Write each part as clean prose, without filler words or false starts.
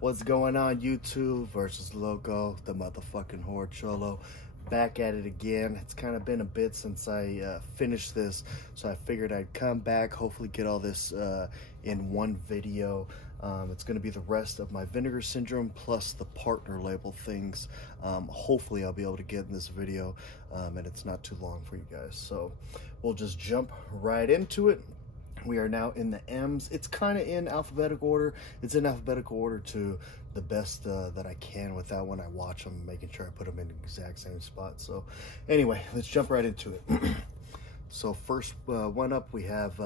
What's going on, YouTube versus Loco, the motherfucking horror cholo? Back at it again. It's kind of been a bit since I finished this, so I figured I'd come back, hopefully get all this in one video. It's going to be the rest of my Vinegar Syndrome plus the partner label things. Hopefully I'll be able to get in this video, and it's not too long for you guys. So we'll just jump right into it. We are now in the M's. It's kind of in alphabetical order. It's in alphabetical order to the best that I can with that when I watch them, making sure I put them in the exact same spot. So anyway, let's jump right into it. So first one up, we have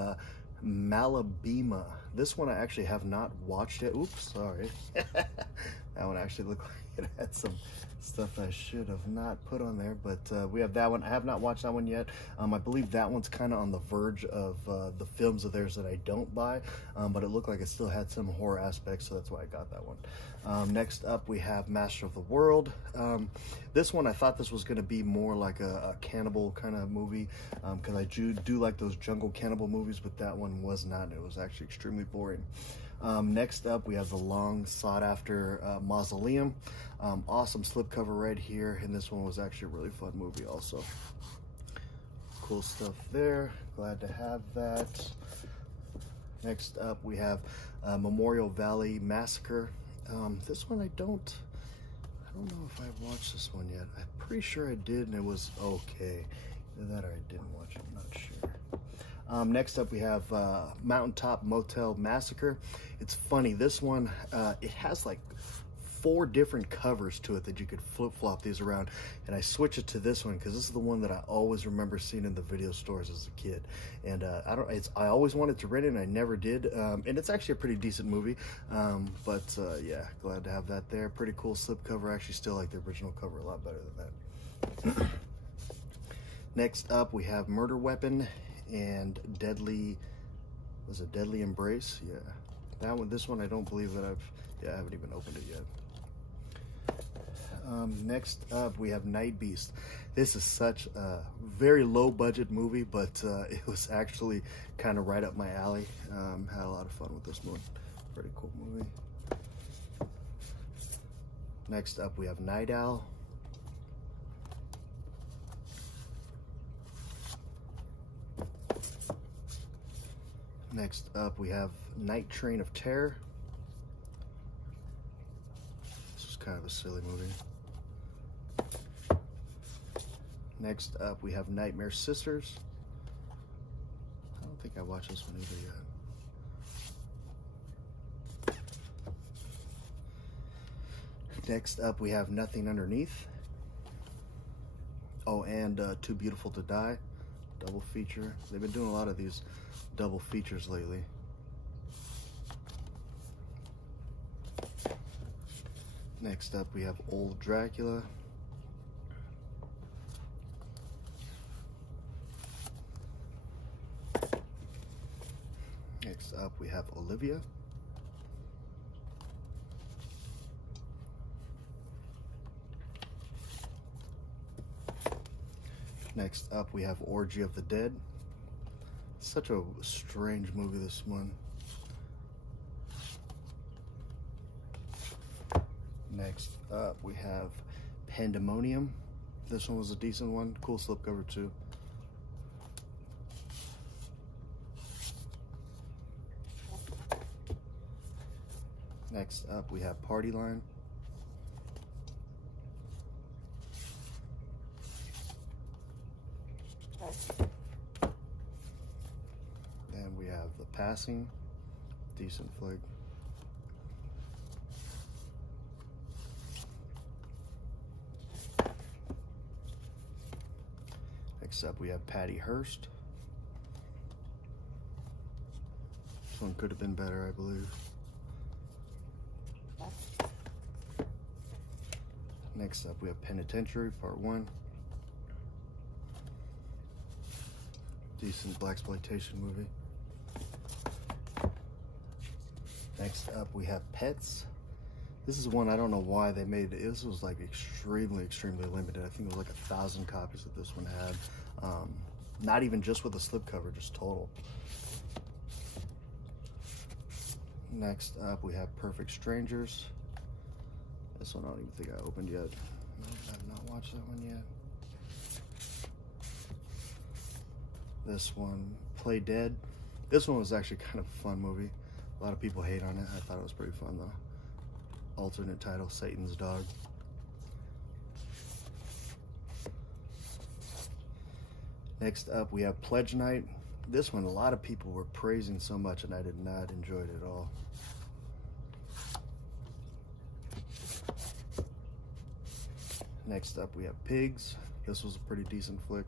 Malabima. This one I actually have not watched yet. Oops, sorry. That one actually looked like it had some stuff I should have not put on there, but we have that one. I have not watched that one yet. I believe that one's kind of on the verge of the films of theirs that I don't buy, but it looked like it still had some horror aspects, so that's why I got that one. Next up, we have Master of the World. This one, I thought this was going to be more like a cannibal kind of movie, because I do like those jungle cannibal movies, but that one was not. It was actually extremely boring. Next up, we have the long sought after Mausoleum. Awesome slipcover right here, and this one was actually a really fun movie also. Cool stuff there. Glad to have that. Next up, we have Memorial Valley Massacre. This one I don't know if I've watched this one yet. I'm pretty sure I did, and it was okay. Either that or I didn't watch it, I'm not sure. Next up, we have Mountaintop Motel Massacre. It's funny, this one, it has like 4 different covers to it that you could flip-flop these around, and I switch it to this one because this is the one that I always remember seeing in the video stores as a kid. And I always wanted to rent it and I never did, and it's actually a pretty decent movie, but yeah, glad to have that there. Pretty cool slipcover. I actually still like the original cover a lot better than that. Next up, we have Murder Weapon and Deadly, was it Deadly Embrace? Yeah, that one. This one I don't believe that I haven't even opened it yet. Next up, we have Night Beast. This is such a very low budget movie, but it was actually kind of right up my alley. Had a lot of fun with this one. Pretty cool movie. Next up, we have Night Owl. Next up, we have Night Train of Terror. This is kind of a silly movie. Next up, we have Nightmare Sisters. I don't think I watched this one either yet. Next up, we have Nothing Underneath. Oh, and Too Beautiful to Die. Double feature. They've been doing a lot of these double features lately. Next up, we have Old Dracula. Next up, we have Olivia. Next up, we have Orgy of the Dead. Such a strange movie, this one. Next up, we have Pandemonium. This one was a decent one. Cool slipcover too. Next up, we have Party Line. Then we have The Passing. Decent flick. Next up, we have Patty Hearst. This one could have been better, I believe. Next up, we have Penitentiary, Part 1. Decent blaxploitation movie. Next up, we have Pets. This is one I don't know why they made. This was like extremely limited. I think it was like 1,000 copies that this one had. Not even just with a slipcover, just total. Next up, we have Perfect Strangers. This one I don't even think I opened yet. No, I have not watched that one yet. This one, Play Dead. This one was actually kind of a fun movie. A lot of people hate on it. I thought it was pretty fun though. Alternate title, Satan's Dog. Next up, we have Pledge Night. This one, a lot of people were praising so much, and I did not enjoy it at all. Next up, we have Pigs. This was a pretty decent flick.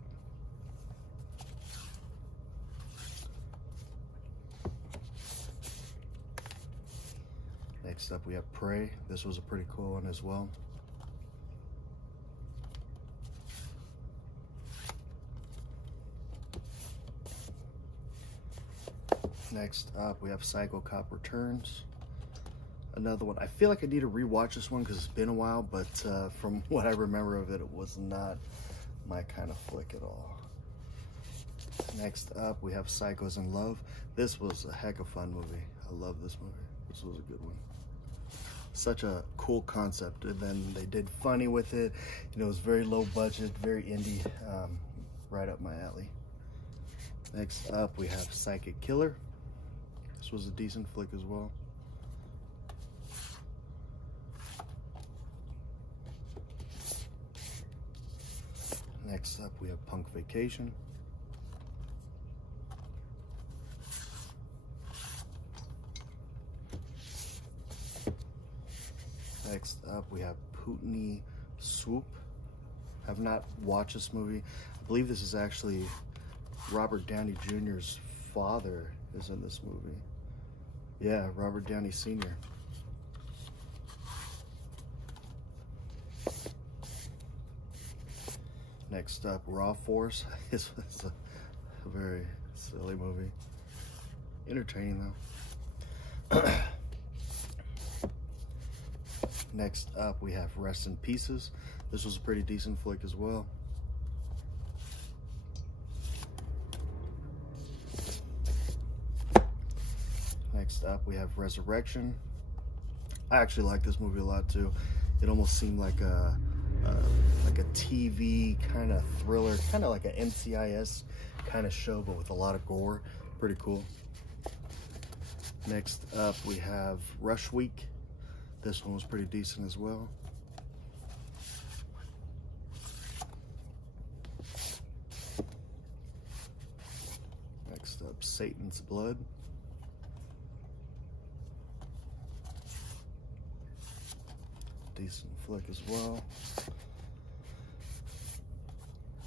Next up, we have Prey. This was a pretty cool one as well. Next up, we have Psycho Cop Returns. Another one. I feel like I need to rewatch this one because it's been a while, but from what I remember of it, it was not my kind of flick at all. Next up, we have Psychos in Love. This was a heck of a fun movie. I love this movie. This was a good one. Such a cool concept, and then they did funny with it. You know, it was very low budget, very indie, right up my alley. Next up, we have Psychic Killer. This was a decent flick as well. Next up, we have Punk Vacation. Next up, we have Putini Swoop. I have not watched this movie. I believe this is actually Robert Downey Jr.'s father is in this movie. Yeah, Robert Downey Sr. Next up, Raw Force. This was a very silly movie. Entertaining though. Next up, we have Rest in Pieces. This was a pretty decent flick as well. Next up, we have Resurrection. I actually like this movie a lot too. It almost seemed like a TV kind of thriller, kind of like an NCIS kind of show, but with a lot of gore. Pretty cool. Next up, we have Rush Week. This one was pretty decent as well. Next up, Satan's Blood. Decent flick as well.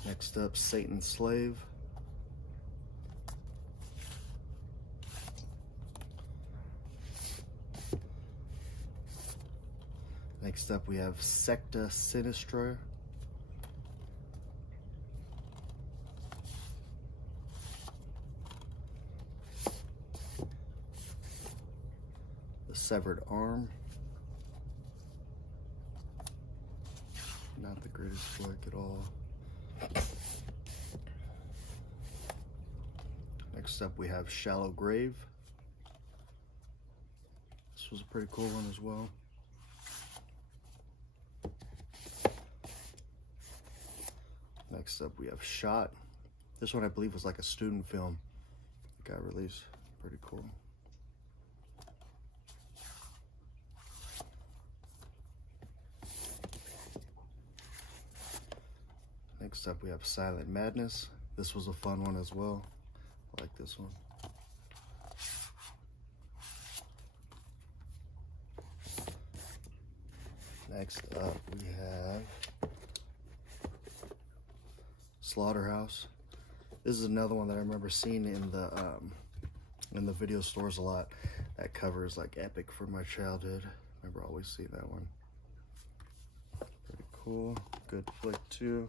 Next up, Satan's Slave. Next up, we have Secta Sinistry. The Severed Arm. Not the greatest flick at all. Next up, we have Shallow Grave. This was a pretty cool one as well. Next up, we have Shot. This one I believe was like a student film. It got released. Pretty cool. Next up, we have Silent Madness. This was a fun one as well. I like this one. Next up, we have Slaughterhouse. This is another one that I remember seeing in the video stores a lot. That cover is like epic for my childhood. I remember always seeing that one. Pretty cool. Good flick too.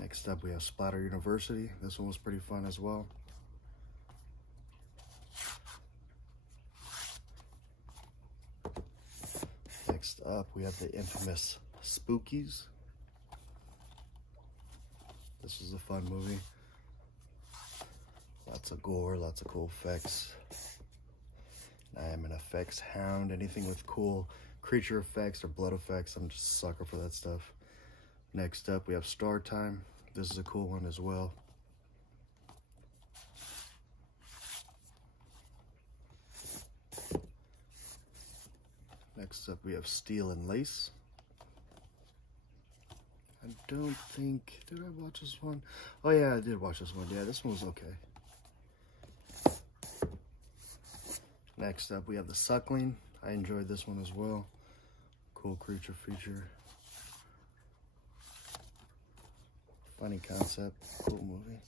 Next up we have Splatter University. This one was pretty fun as well. Next up we have the infamous Spookies. This was a fun movie. Lots of gore, lots of cool effects. I am an effects hound. Anything with cool creature effects or blood effects, I'm just a sucker for that stuff. Next up, we have Star Time. This is a cool one as well. Next up, we have Steel and Lace. I don't think, did I watch this one? Oh yeah, I did watch this one. Yeah, this one was okay. Next up, we have the Suckling. I enjoyed this one as well. Cool creature feature. Funny concept, cool movie.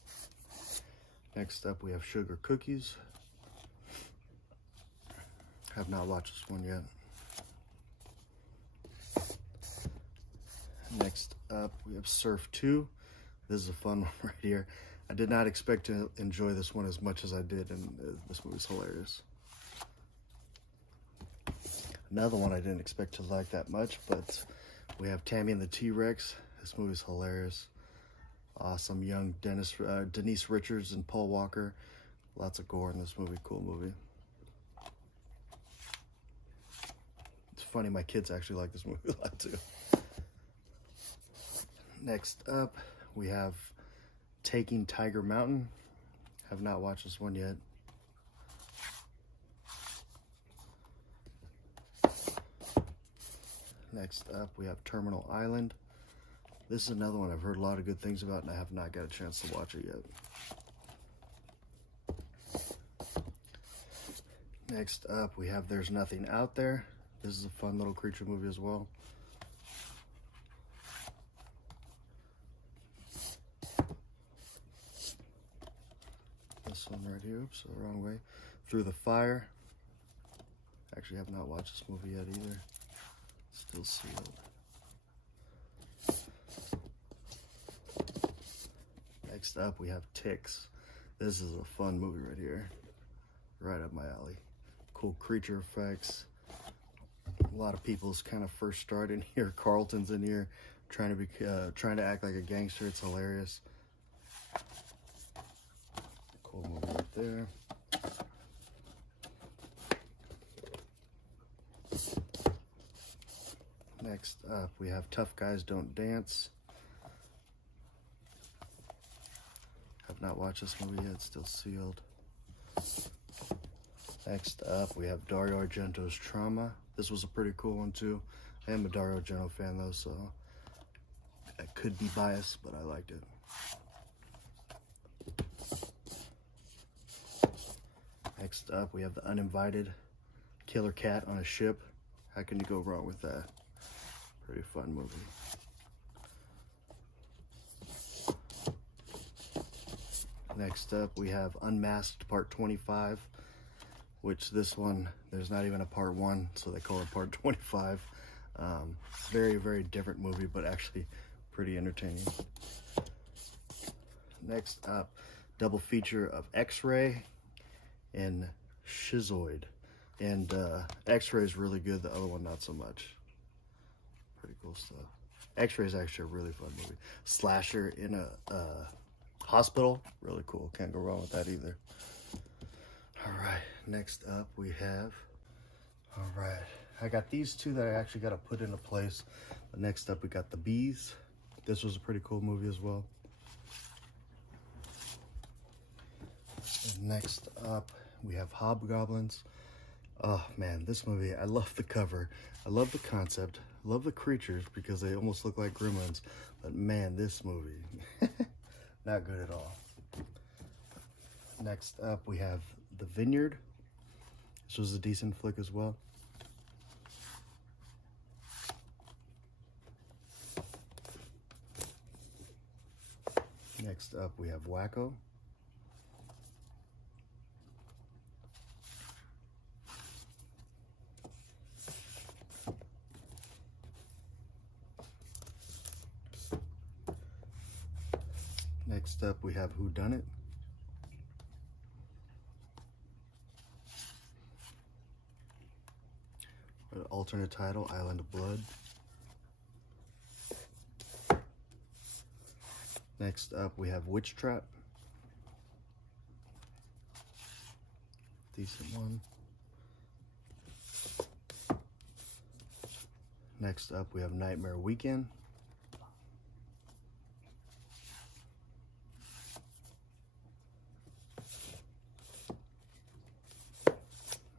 Next up, we have Sugar Cookies. Have not watched this one yet. Next up, we have Surf 2. This is a fun one right here. I did not expect to enjoy this one as much as I did, and this movie's hilarious. Another one I didn't expect to like that much, but we have Tammy and the T-Rex. This movie's hilarious. Awesome young Denise Richards and Paul Walker. Lots of gore in this movie. Cool movie. It's funny, my kids actually like this movie a lot too. Next up, we have Taking Tiger Mountain. Have not watched this one yet. Next up, we have Terminal Island. This is another one I've heard a lot of good things about, and I have not got a chance to watch it yet. Next up, we have There's Nothing Out There. This is a fun little creature movie as well. This one right here, oops, the wrong way. Through the Fire. Actually, have not watched this movie yet either. Still sealed. Next up, we have Ticks. This is a fun movie right here. Right up my alley. Cool creature effects. A lot of people's kind of first start in here. Carlton's in here, trying to act like a gangster. It's hilarious. Cool movie right there. Next up, we have Tough Guys Don't Dance. Have not watched this movie yet, still sealed. Next up, we have Dario Argento's Trauma. This was a pretty cool one too. I am a Dario Argento fan though, so I could be biased, but I liked it. Next up, we have the Uninvited Killer Cat on a Ship. How can you go wrong with that? Pretty fun movie. Next up, we have Unmasked Part 25, which this one, there's not even a Part 1, so they call it Part 25. Very, very different movie, but actually pretty entertaining. Next up, double feature of X-Ray and Schizoid. And X-Ray is really good, the other one not so much. Pretty cool stuff. X-Ray is actually a really fun movie. Slasher in a hospital, really cool. Can't go wrong with that either. All right, next up we have, all right, I got these two that I actually got to put into place. But next up we got The Bees. This was a pretty cool movie as well. And next up we have Hobgoblins. Oh man, this movie, I love the cover. I love the concept. I love the creatures because they almost look like gremlins. But man, this movie, not good at all. Next up, we have The Vineyard. This was a decent flick as well. Next up, we have Wacko. Next up, we have Whodunit. Alternate title, Island of Blood. Next up, we have Witch Trap. Decent one. Next up, we have Nightmare Weekend.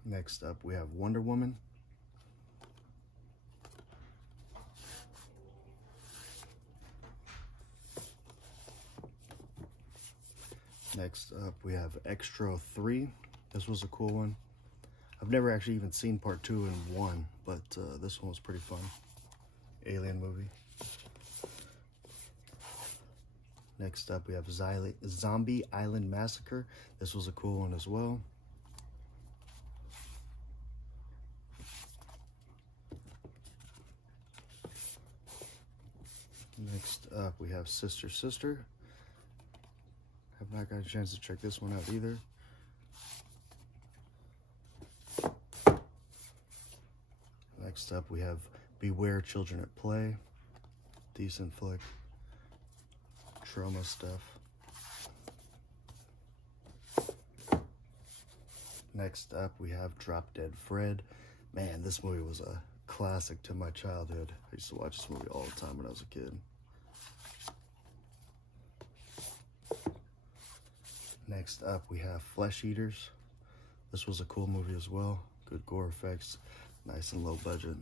Next up, we have Wonder Woman. Next up, we have Extra 3. This was a cool one. I've never actually even seen part 2 and 1, but this one was pretty fun. Alien movie. Next up, we have Zombie Island Massacre. This was a cool one as well. Next up, we have Sister Sister. Have not got a chance to check this one out either. Next up, we have Beware Children at Play. Decent flick. Trauma stuff. Next up, we have Drop Dead Fred. Man, this movie was a classic to my childhood. I used to watch this movie all the time when I was a kid. Next up, we have Flesh Eaters. This was a cool movie as well. Good gore effects, nice and low budget.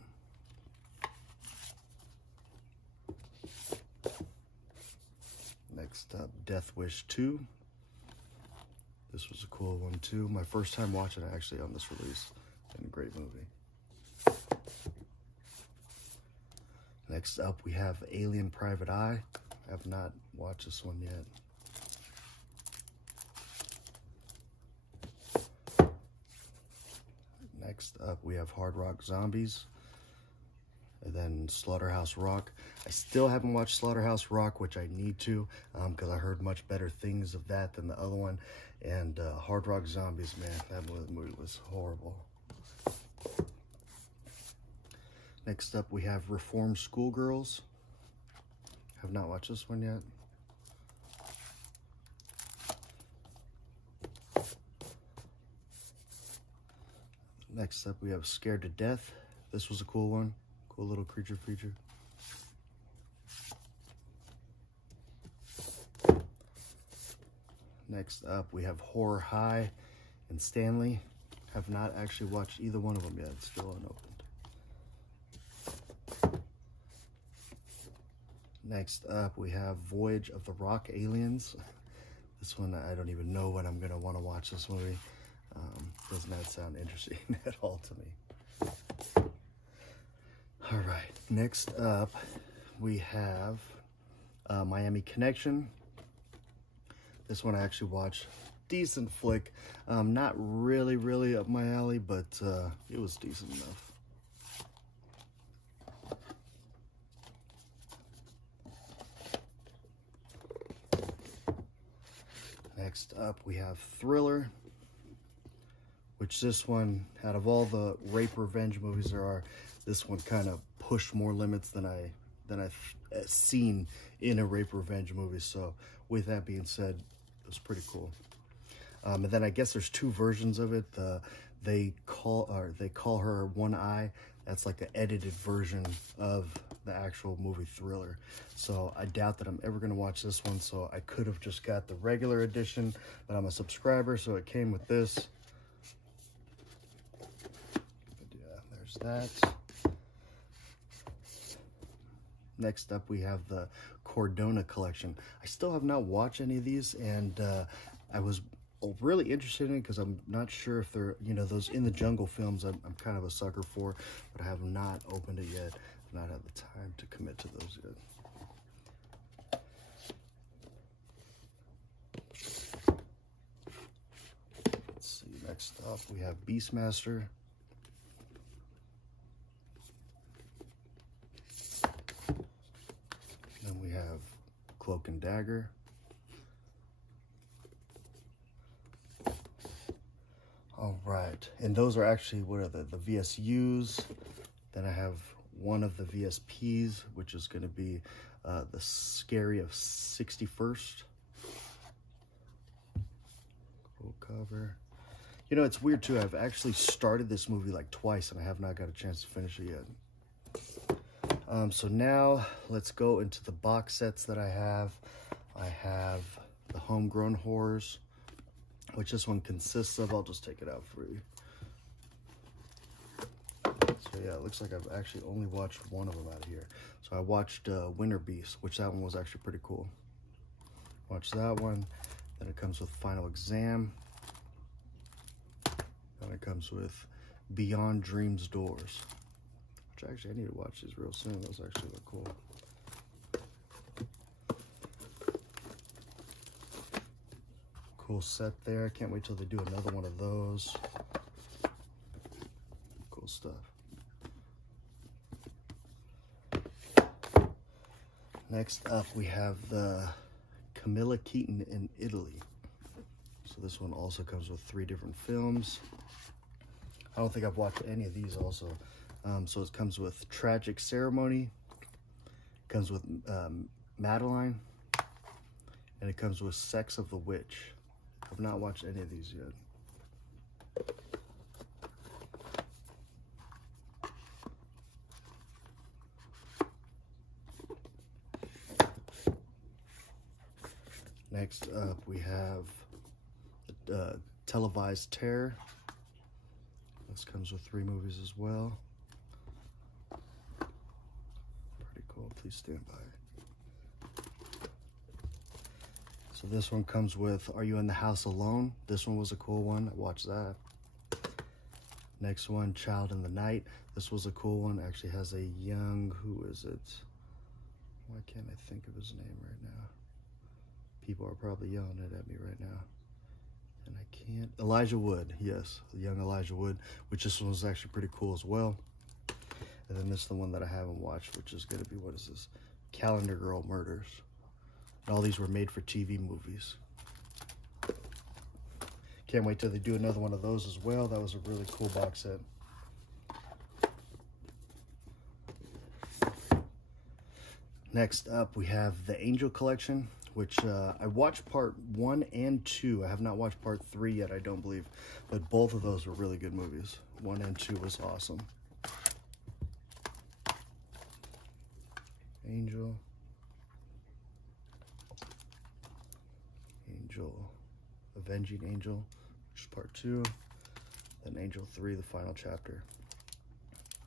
Next up, Death Wish 2. This was a cool one too. My first time watching it actually on this release, and a great movie. Next up, we have Alien Private Eye. I have not watched this one yet. Next up, we have Hard Rock Zombies, and then Slaughterhouse Rock. I still haven't watched Slaughterhouse Rock, which I need to, because I heard much better things of that than the other one. And Hard Rock Zombies, man, that movie was horrible. Next up, we have Reformed Schoolgirls. Have not watched this one yet. Next up, we have Scared to Death. This was a cool one. Cool little creature feature. Next up, we have Horror High and Stanley. Have not actually watched either one of them yet. It's still unopened. Next up, we have Voyage of the Rock Aliens. This one, I don't even know when I'm going to want to watch this movie. Does not sound interesting at all to me. All right, next up, we have Miami Connection. This one I actually watched. Decent flick. Not really up my alley, but it was decent enough. Next up, we have Thriller, which this one, out of all the rape revenge movies there are, this one kind of pushed more limits than I've seen in a rape revenge movie. So with that being said, it was pretty cool. And then I guess there's two versions of it. They call her One Eye. That's like the edited version of the actual movie Thriller. So I doubt that I'm ever going to watch this one. So I could have just got the regular edition, but I'm a subscriber, so it came with this. But yeah, there's that. Next up, we have the Cordona Collection. I still have not watched any of these, and I was really interested in it because I'm not sure if they're, you know, those In the Jungle films I'm kind of a sucker for, but I have not opened it yet. I've not had the time to commit to those yet. Let's see, next up we have Beastmaster. Then we have Cloak and Dagger. All right, and those are actually, what are the VSUs? Then I have one of the VSPs, which is going to be the Scary of 61st. Cool cover. You know, it's weird too. I've actually started this movie like twice, and I have not got a chance to finish it yet. So now let's go into the box sets that I have. I have the Homegrown Horrors, which this one consists of. I'll just take it out for you. So yeah, it looks like I've actually only watched one of them out of here. So I watched Winter Beast, which that one was actually pretty cool. Watch that one. Then it comes with Final Exam. Then it comes with Beyond Dreams Doors, which actually I need to watch these real soon. Those actually look cool. Cool set there. I can't wait till they do another one of those. Cool stuff. Next up, we have the Camilla Keaton in Italy. So this one also comes with 3 different films. I don't think I've watched any of these also. So it comes with Tragic Ceremony, it comes with Madeline, and it comes with Sex of the Witch. I've not watched any of these yet. Next up, we have Televised Terror. This comes with 3 movies as well. Pretty cool. Please stand by. So this one comes with Are You in the House Alone? This one was a cool one. I watched that. Next one, Child in the Night. This was a cool one. Actually has a young, who is it? Why can't I think of his name right now? People are probably yelling it at me right now. And I can't. Elijah Wood, yes. Young Elijah Wood, which this one was actually pretty cool as well. And then this is the one that I haven't watched, which is going to be, what is this? Calendar Girl Murders. And all these were made for TV movies. Can't wait till they do another one of those as well. That was a really cool box set. Next up, we have the Angel Collection, which I watched part 1 and 2. I have not watched part 3 yet, I don't believe. But both of those were really good movies. 1 and 2 was awesome. Angel. Avenging Angel, which is part 2. Then Angel 3, the final chapter.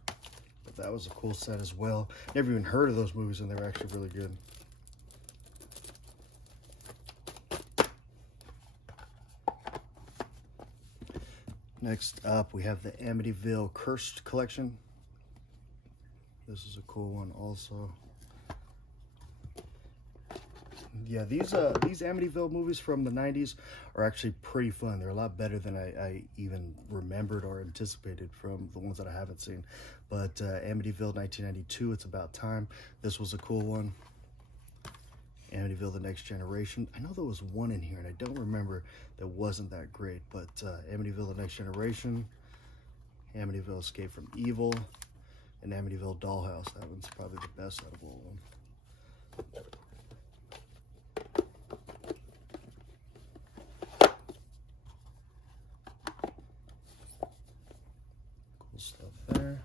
But that was a cool set as well. Never even heard of those movies, and they were actually really good. Next up, we have the Amityville Cursed Collection. This is a cool one also. Yeah, these Amityville movies from the 90s are actually pretty fun. They're a lot better than I even remembered or anticipated from the ones that I haven't seen. But Amityville 1992, It's About Time. This was a cool one. Amityville The Next Generation. I know there was one in here, and I don't remember that wasn't that great. But Amityville The Next Generation, Amityville Escape from Evil, and Amityville Dollhouse. That one's probably the best out of all of them. Stuff there.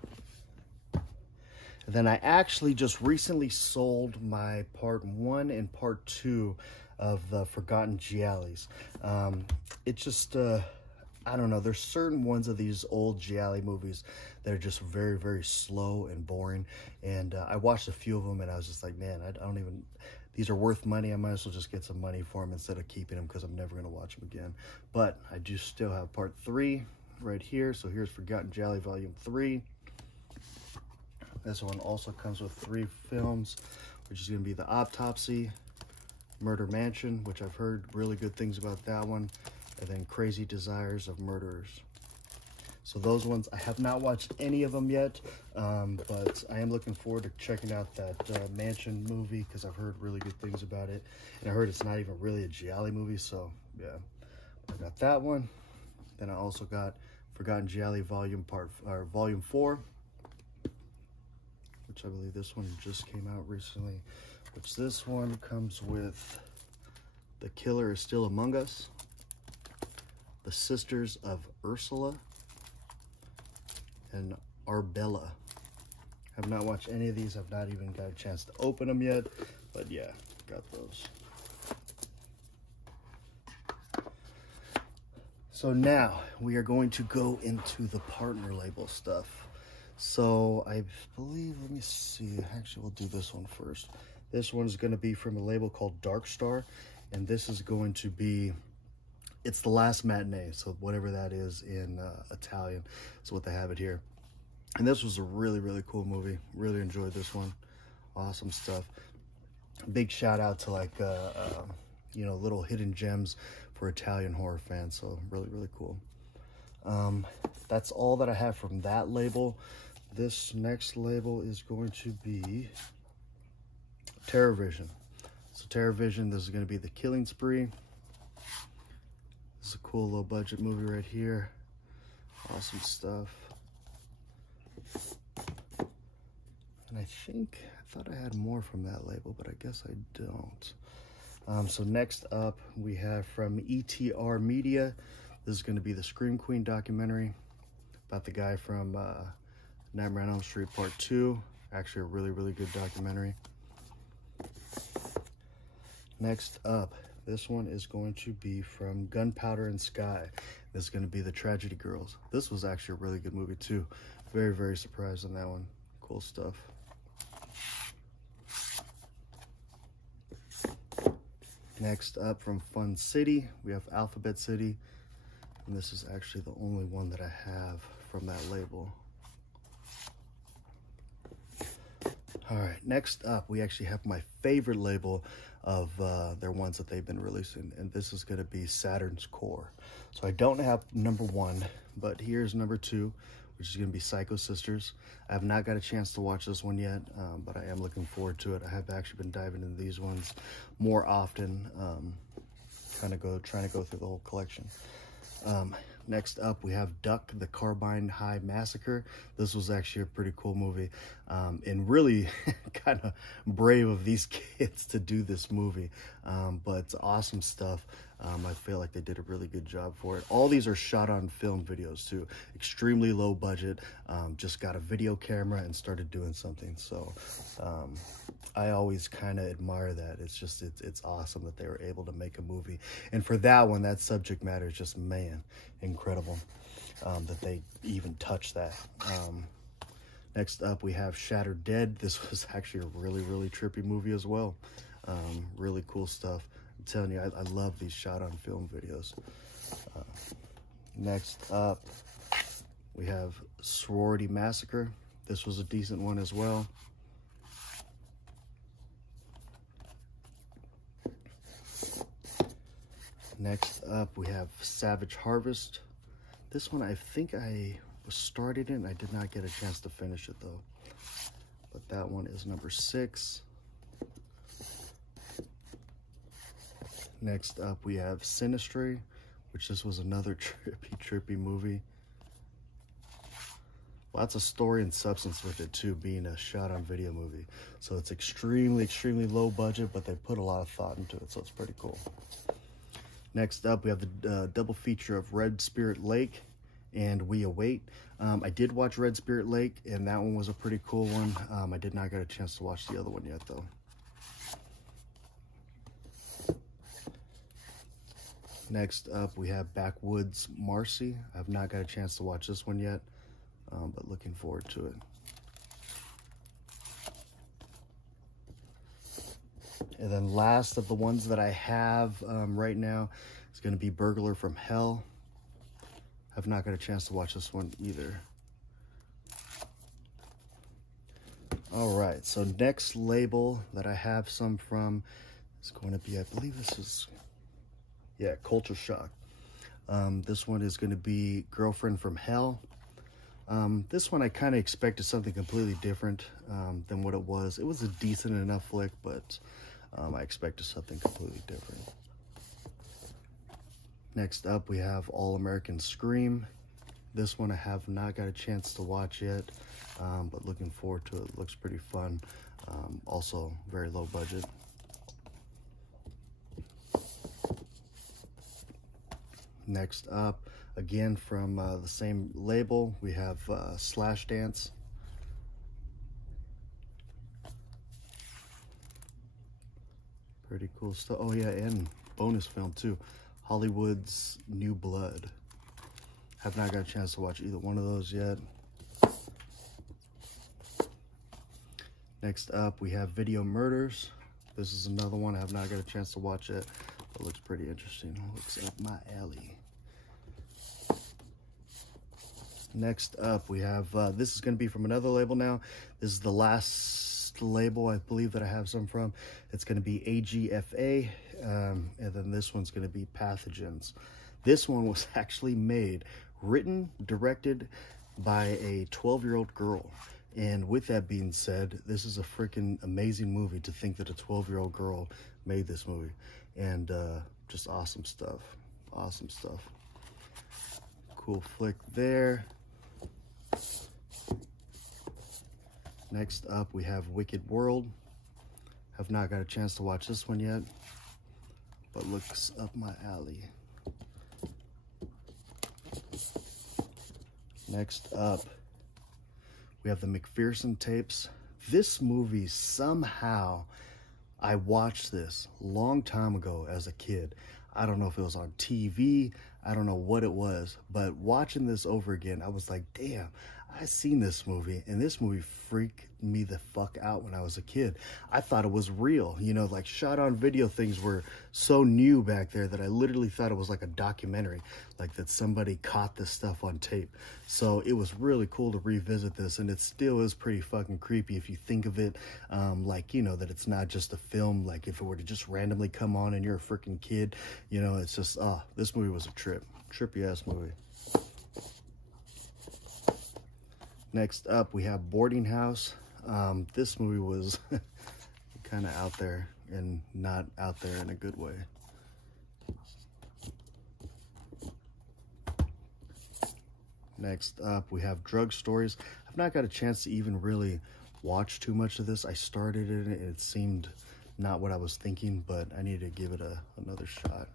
And then I actually just recently sold my part 1 and part 2 of the Forgotten Galleys. It's just I don't know, there's certain ones of these old Gialli movies that are just very, very slow and boring, and I watched a few of them and I was just like, man, I don't even, these are worth money. I might as well just get some money for them instead of keeping them, because I'm never going to watch them again. But I do still have part 3 right here. So here's Forgotten Galleys Volume 3. This one also comes with 3 films, which is going to be The Autopsy, Murder Mansion, which I've heard really good things about that one, and then Crazy Desires of Murderers. So those ones, I have not watched any of them yet, but I am looking forward to checking out that Mansion movie, because I've heard really good things about it, and I heard it's not even really a Gialli movie. So yeah, I got that one. Then I also got Forgotten Galleys Volume 4, which I believe this one just came out recently. Which this one comes with The Killer is Still Among Us, The Sisters of Ursula, and Arbella. I've not watched any of these. I've not even got a chance to open them yet, but yeah, got those. So now we are going to go into the partner label stuff. So I believe, let me see, actually we'll do this one first. This one is going to be from a label called Dark Star, and this is going to be, it's the Last Matinee, so whatever that is in Italian is what they have it here. And this was a really, really cool movie. Really enjoyed this one. Awesome stuff. Big shout out to like, you know, little hidden gems for Italian horror fans. So really, really cool. That's all that I have from that label. This next label is going to be Terror Vision. So Terror Vision, this is going to be The Killing Spree. This is a cool low budget movie right here. Awesome stuff. And I thought I had more from that label, but I guess I don't. So next up, we have from ETR Media. This is going to be the Scream Queen documentary about the guy from Nightmare on Elm Street Part 2. Actually, a really, really good documentary. Next up, this one is going to be from Gunpowder and Sky. This is going to be the Tragedy Girls. This was actually a really good movie too. Very, very surprised on that one. Cool stuff. Next up from Fun City, we have Alphabet City. And this is actually the only one that I have from that label. All right, next up, we actually have my favorite label of their ones that they've been releasing, and this is going to be Saturn's Core. So I don't have number 1, but here's number 2, which is going to be Psycho Sisters. I have not got a chance to watch this one yet, but I am looking forward to it. I have actually been diving into these ones more often, trying to go through the whole collection. Next up, we have Duck, the Carbine High Massacre. This was actually a pretty cool movie, and really kind of brave of these kids to do this movie, but it's awesome stuff. I feel like they did a really good job for it. All these are shot on film videos too, extremely low budget, just got a video camera and started doing something. So I always kind of admire that. It's awesome that they were able to make a movie. And for that one, that subject matter is just, man, incredible that they even touched that. Next up, we have Shattered Dead. This was actually a really, really trippy movie as well. Really cool stuff. I'm telling you, I love these shot on film videos. Next up, we have Sorority Massacre. This was a decent one as well. Next up, we have Savage Harvest. This one, I think I started in. I did not get a chance to finish it though. But that one is number 6. Next up, we have Sinistry, which this was another trippy movie. Lots of story and substance with it too, being a shot on video movie. So it's extremely, extremely low budget, but they put a lot of thought into it, so it's pretty cool. Next up, we have the double feature of Red Spirit Lake and We Await. I did watch Red Spirit Lake, and that one was a pretty cool one. I did not get a chance to watch the other one yet, though. Next up, we have Backwoods Marcy. I have not got a chance to watch this one yet, but looking forward to it. And then last of the ones that I have right now is going to be Burglar from Hell. Have not got a chance to watch this one either. All right, so next label that I have some from is going to be, I believe this is, yeah, Culture Shock. This one is going to be Girlfriend from Hell. This one I kind of expected something completely different than what it was. It was a decent enough flick, but I expected something completely different. Next up, we have All American Scream. This one I have not got a chance to watch yet, but looking forward to it. Looks pretty fun. Also, very low budget. Next up, again from the same label, we have Slash Dance. Pretty cool stuff. Oh yeah, and bonus film too, Hollywood's New Blood. Have not got a chance to watch either one of those yet. Next up, we have Video Murders. This is another one I have not got a chance to watch yet. It looks pretty interesting. Looks up my alley. Next up, we have, this is going to be from another label now. This is the last label I believe that I have some from. It's going to be AGFA, and then this one's going to be Pathogens. This one was actually made, written, directed by a 12-year-old girl. And with that being said, this is a freaking amazing movie to think that a 12-year-old girl made this movie. And just awesome stuff. Awesome stuff. Cool flick there. Next up, we have Wicked World. Have not got a chance to watch this one yet, but looks up my alley. Next up, we have the Mcpherson Tapes. This movie, somehow, I watched this a long time ago as a kid. I don't know if it was on TV. I don't know what it was. But watching this over again, I was like, damn, I seen this movie. And this movie freaked me the fuck out when I was a kid. I thought it was real. You know, like shot on video things were so new back there that I literally thought it was like a documentary. Like that somebody caught this stuff on tape. So it was really cool to revisit this. And it still is pretty fucking creepy if you think of it. Like, you know, that it's not just a film. Like if it were to just randomly come on and you're a freaking kid, you know, it's just, this movie was a trip. Trippy ass movie. Next up, we have Boarding House. This movie was kind of out there and not out there in a good way. Next up, we have Drug Stories. I've not got a chance to even really watch too much of this. I started it and it seemed not what I was thinking, but I need to give it another shot.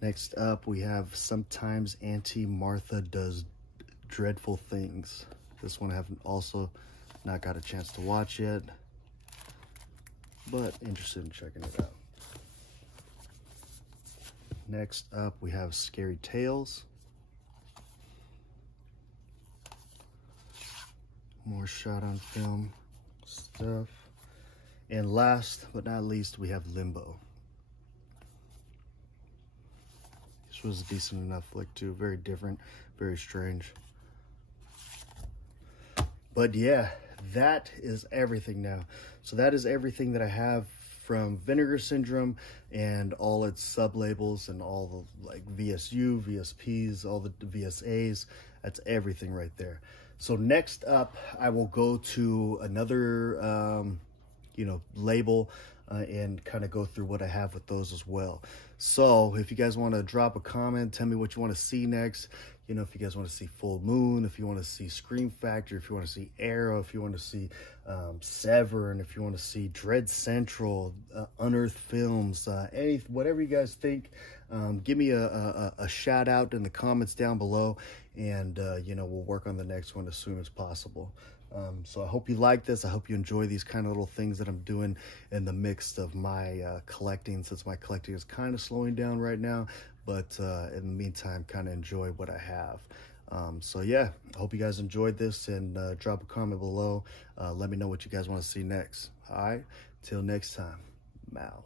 Next up, we have Sometimes Auntie Martha Does Dreadful Things. This one I haven't also not got a chance to watch yet, but interested in checking it out. Next up, we have Scary Tales. More shot on film stuff. And last but not least, we have Limbo. This was a decent enough flick too. Very different, very strange. But yeah, that is everything now. So that is everything that I have from Vinegar Syndrome and all its sub-labels and all the like VSU, VSPs, all the VSAs. That's everything right there. So next up, I will go to another, you know, label and kind of go through what I have with those as well. So if you guys want to drop a comment, tell me what you want to see next. You know, if you guys want to see Full Moon, if you want to see Scream Factory, if you want to see Arrow, if you want to see Severn, if you want to see Dread Central, Unearthed Films, whatever you guys think, give me a shout out in the comments down below, and you know, we'll work on the next one as soon as possible. So I hope you like this. I hope you enjoy these kind of little things that I'm doing in the mix of my collecting, since my collecting is kind of slowing down right now, but in the meantime, kind of enjoy what I have. So yeah, I hope you guys enjoyed this, and drop a comment below. Let me know what you guys want to see next. All right, till next time, I'm out.